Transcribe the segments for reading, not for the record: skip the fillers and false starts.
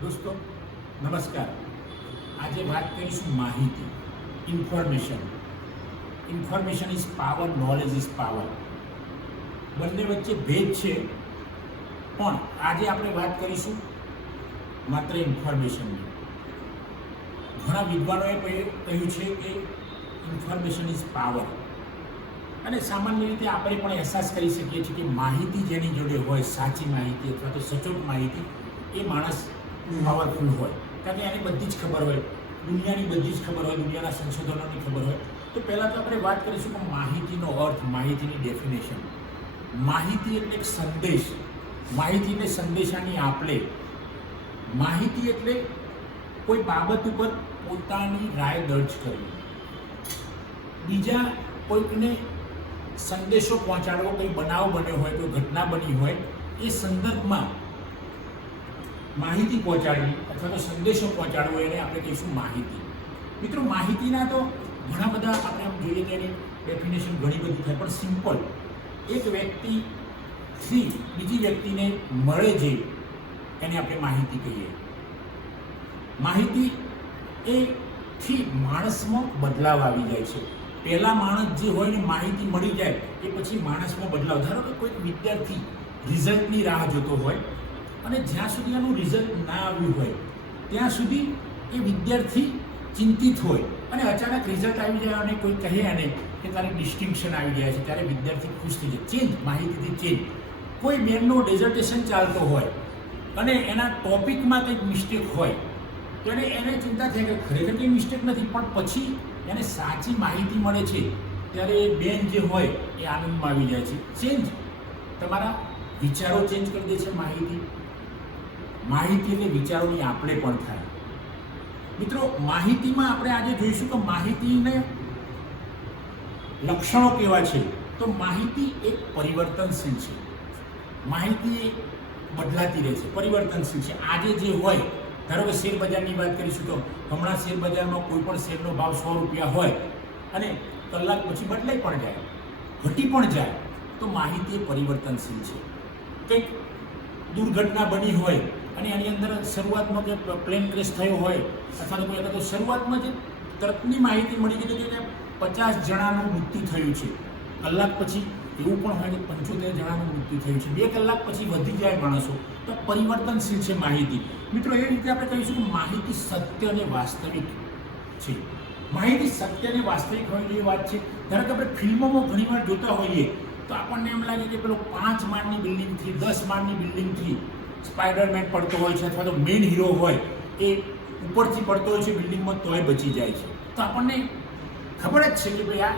દોસ્તો નમસ્કાર. આજે વાત કરીશું માહિતી, information. Information is power, knowledge is power. બંને વચ્ચે ભેદ છે, પણ આજે આપણે વાત કરીશું માત્ર ઇન્ફોર્મેશનની. ઘણા વિદ્વાનોએ કહ્યું છે કે ઇન્ફોર્મેશન ઇઝ પાવર, અને સામાન્ય રીતે આપણે પણ અહેસાસ કરી શકીએ છીએ કે માહિતી જેની જોડે હોય, સાચી માહિતી અથવા તો સચોટ માહિતી, એ માણસ પાવરફુલ હોય. કારણ કે એને બધી જ ખબર હોય, દુનિયાની બધી જ ખબર હોય, દુનિયાના સંશોધનોની ખબર હોય. તો પહેલાં તો આપણે વાત કરીશું કે માહિતીનો અર્થ, માહિતીની ડેફિનેશન. માહિતી એટલે એક સંદેશ, માહિતી એટલે સંદેશાની આપલે. માહિતી એટલે કોઈ બાબત ઉપર પોતાની રાય દર્જ કરવી, બીજા કોઈકને સંદેશો પહોંચાડવો, કોઈ બનાવ બન્યો હોય, કોઈ ઘટના બની હોય, એ સંદર્ભમાં માહિતી પહોંચાડવી અથવા તો સંદેશો પહોંચાડવો, એને આપણે કહીશું માહિતી. મિત્રો, માહિતીના તો ઘણા બધા આપણે આમ જોઈએ કે એની ડેફિનેશન ઘણી બધી થાય, પણ સિમ્પલ એક વ્યક્તિથી બીજી વ્યક્તિને મળે જે, એને આપણે માહિતી કહીએ. માહિતી એથી માણસમાં બદલાવ આવી જાય છે. પહેલાં માણસ જે હોય ને માહિતી મળી જાય એ પછી માણસમાં બદલાવ. ધારો કે કોઈક વિદ્યાર્થી રિઝલ્ટની રાહ જોતો હોય અને જ્યાં સુધી એનું રિઝલ્ટ ના આવ્યું હોય ત્યાં સુધી એ વિદ્યાર્થી ચિંતિત હોય, અને અચાનક રિઝલ્ટ આવી જાય અને કોઈ કહે એને કે તારે ડિસ્ટિંક્શન આવી જાય છે, ત્યારે વિદ્યાર્થી ખુશ થઈ જાય. ચેન્જ, માહિતીથી ચેન્જ. કોઈ બેનનો ડેઝર્ટેશન ચાલતો હોય અને એના ટોપિકમાં કંઈક મિસ્ટેક હોય તો એને ચિંતા થાય કે ખરેખર કંઈ મિસ્ટેક નથી, પણ પછી એને સાચી માહિતી મળે છે ત્યારે એ બેન જે હોય એ આનંદમાં આવી જાય છે. ચેન્જ, તમારા વિચારો ચેન્જ કરી દે છે માહિતી. માહિતી એટલે વિચારોની આપલે પણ થાય. મિત્રો, માહિતીમાં આપણે આજે જોઈશું કે માહિતીને લક્ષણો કેવા છે. તો માહિતી એક પરિવર્તનશીલ છે. માહિતી બદલાતી રહે છે, પરિવર્તનશીલ છે. આજે જે હોય, ધારો કે શેર બજારની વાત કરીશું તો હમણાં શેર બજારમાં કોઈ પણ શેરનો ભાવ 100 રૂપિયા હોય અને કલાક પછી બદલાઈ પણ જાય, ઘટી પણ જાય, તો માહિતી એ પરિવર્તનશીલ છે. કંઈક દુર્ઘટના બની હોય અને એની અંદર શરૂઆતમાં કે પ્લેન ક્રેશ થયો હોય અથવા તો કોઈ તો શરૂઆતમાં જે તરતની માહિતી મળી ગઈ કે 50 જણાનું મૃત્યુ થયું છે, કલાક પછી એવું પણ હોય કે 75 જણાનું મૃત્યુ થયું છે, 2 કલાક પછી વધી જાય માણસો, તો પરિવર્તનશીલ છે માહિતી. મિત્રો, એ રીતે આપણે કહીશું કે માહિતી સત્ય અને વાસ્તવિક છે. માહિતી સત્ય અને વાસ્તવિક હોય એવી વાત છે. ધારો કે આપણે ફિલ્મોમાં ઘણીવાર જોતા હોઈએ તો આપણને એમ લાગે કે પેલો 5 માળની બિલ્ડિંગથી 10 માળની બિલ્ડિંગથી સ્પાઈડરમેન પડતો હોય છે અથવા તો મેઇન હીરો હોય એ ઉપરથી પડતો હોય છે બિલ્ડિંગમાં તોય બચી જાય છે. તો આપણને ખબર જ છે કે ભાઈ આ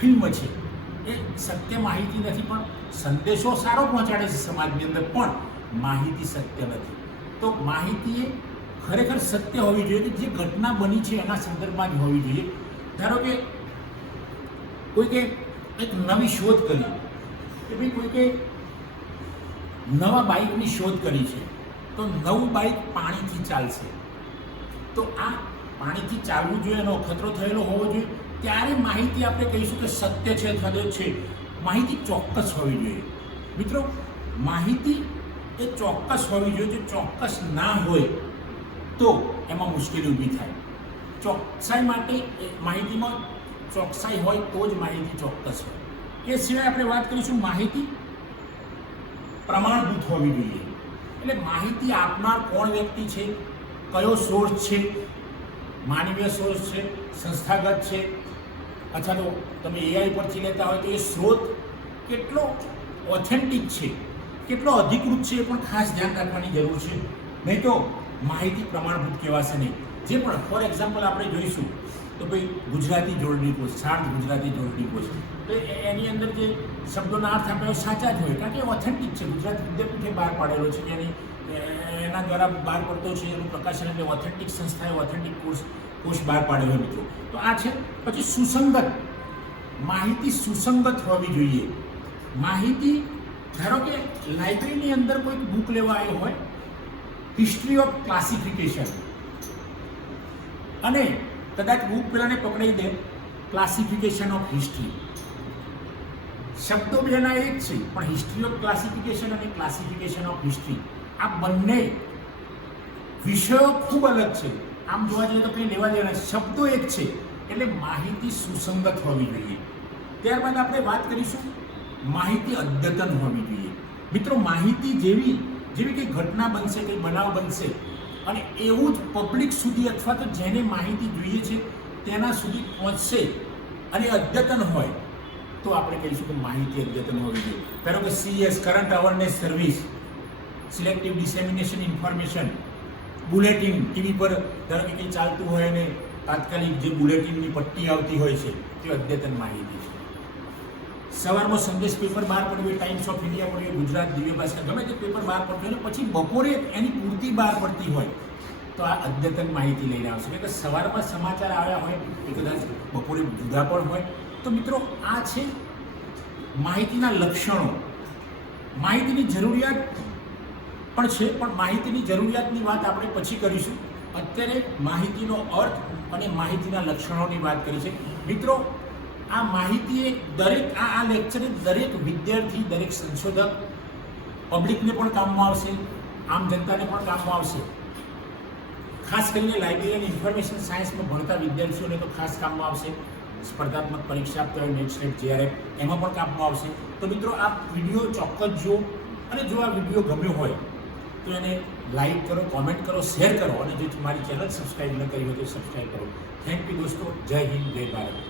ફિલ્મ છે, એ સત્ય માહિતી નથી, પણ સંદેશો સારો પહોંચાડે છે સમાજની અંદર, પણ માહિતી સત્ય નથી. તો માહિતી એ ખરેખર સત્ય હોવી જોઈએ કે જે ઘટના બની છે એના સંદર્ભમાં જ હોવી જોઈએ. ધારો કે કોઈકે એક નવી શોધ કરી કે ભાઈ કોઈકે નવા બાઇકની શોધ કરી છે, તો નવું બાઇક પાણીથી ચાલશે. તો આ પાણીથી ચાલવું જોઈએ, એનો ખતરો થયેલો હોવો જોઈએ, ત્યારે માહિતી આપણે કહીશું કે સત્ય છે અથવા તો છે. માહિતી ચોક્કસ હોવી જોઈએ. મિત્રો, માહિતી એ ચોક્કસ હોવી જોઈએ. જો ચોક્કસ ના હોય તો એમાં મુશ્કેલી ઊભી થાય. ચોકસાઈ માટે માહિતીમાં ચોકસાઈ હોય તો જ માહિતી ચોક્કસ હોય. એ સિવાય આપણે વાત કરીશું માહિતી પ્રમાણભૂત હોવી જોઈએ. એટલે માહિતી આપનાર કોણ વ્યક્તિ છે, કયો સોર્સ છે, માનવીય સોર્સ છે, સંસ્થાગત છે, અથવા તો તમે એઆઈ પરથી લેતા હોય તો એ સ્ત્રોત કેટલો ઓથેન્ટિક છે, કેટલો અધિકૃત છે, એ પણ ખાસ ધ્યાન રાખવાની જરૂર છે. નહીં તો માહિતી પ્રમાણભૂત કહેવાશે નહીં. જે પણ ફોર એક્ઝામ્પલ આપણે જોઈશું તો ભાઈ ગુજરાતી જોડણી કોષ, શાર્દ ગુજરાતી જોડણી કોષ, તો એની અંદર જે શબ્દોના અર્થ આપણે સાચા જ હોય, કારણ કે ઓથેન્ટિક છે. ગુજરાત વિદ્યાપીઠે બહાર પાડેલો છે કે એના દ્વારા બહાર પડતો છે, એનું પ્રકાશન એટલે ઓથેન્ટિક સંસ્થાએ ઓથેન્ટિક કોર્સ બહાર પાડેલો. મિત્રો, તો આ છે. પછી સુસંગત, માહિતી સુસંગત હોવી જોઈએ. માહિતી, ધારો કે લાઇબ્રેરીની અંદર કોઈ બુક લેવા આવ્યો હોય, હિસ્ટ્રી ઓફ ક્લાસિફિકેશન, અને કદાચ બુક પેલાને પકડાઈ દે ક્લાસિફિકેશન ઓફ હિસ્ટ્રી, શબ્દો બેના એક છે, પણ હિસ્ટ્રી ઓફ ક્લાસિફિકેશન અને ક્લાસિફિકેશન ઓફ હિસ્ટ્રી આ બંને વિષયો ખૂબ અલગ છે. આમ જોવા જઈએ તો કંઈ લેવા દેવા નથી. શબ્દો એક છે, એટલે માહિતી સુસંગત હોવી જોઈએ. ત્યારબાદ આપણે વાત કરીશું માહિતી અદ્યતન હોવી જોઈએ. મિત્રો, માહિતી જેવી કંઈ ઘટના બનશે, કંઈ બનાવ બનશે અને એવું જ પબ્લિક સુધી અથવા તો જેને માહિતી જોઈએ છે તેના સુધી પહોંચશે અને અદ્યતન હોય તો આપણે કહીશું કે માહિતી અદ્યતન હોવી જોઈએ. ધારો કે CS current awareness service, selective dissemination information, bulletin TV પર ધારો કે કંઈ ચાલતું હોય અને તાત્કાલિક જે બુલેટિનની પટ્ટી આવતી હોય છે તે અદ્યતન માહિતી છે. સવારમાં સંદેશ પેપર બહાર પડ્યું હોય, ટાઈમ્સ ઓફ ઇન્ડિયા પડ્યું, ગુજરાત, દિવ્ય ભાસ્કર, ગમે તે પેપર બહાર પડતું હોય, પછી બપોરે એની પૂર્તિ બહાર પડતી હોય તો આ અદ્યતન માહિતી લઈને આવશે. એટલે સવારમાં સમાચાર આવ્યા હોય એ કદાચ બપોરે જુદા પણ હોય. તો મિત્રો, આ છે માહિતીના લક્ષણો. માહિતીની જરૂરિયાત પણ છે, પણ માહિતીની જરૂરિયાતની વાત આપણે પછી કરીશું. અત્યારે માહિતીનો અર્થ અને માહિતીના લક્ષણોની વાત કરી છે. મિત્રો, આ માહિતી દરેક આ લેક્ચરે દરેક વિદ્યાર્થી, દરેક સંશોધક, પબ્લિકને પણ કામમાં આવશે, આમ જનતાને પણ કામમાં આવશે. ખાસ કરીને લાઇબ્રેરી અને ઇન્ફોર્મેશન સાયન્સમાં ભણતા વિદ્યાર્થીઓને તો ખાસ કામમાં આવશે. સ્પર્ધાત્મક પરીક્ષા આપતા હોય, નેટ સ્લેટ, JRF, એમાં પણ કામમાં આવશે. તો મિત્રો, આ વિડીયો ચોક્કસ જુઓ અને જો આ વિડીયો ગમ્યો હોય તો એને લાઈક કરો, કોમેન્ટ કરો, શેર કરો અને જો મારી ચેનલ સબસ્ક્રાઈબ ન કરી હોય તો સબસ્ક્રાઈબ કરો. થેન્ક યુ દોસ્તો. જય હિન્દ, જય ભારત.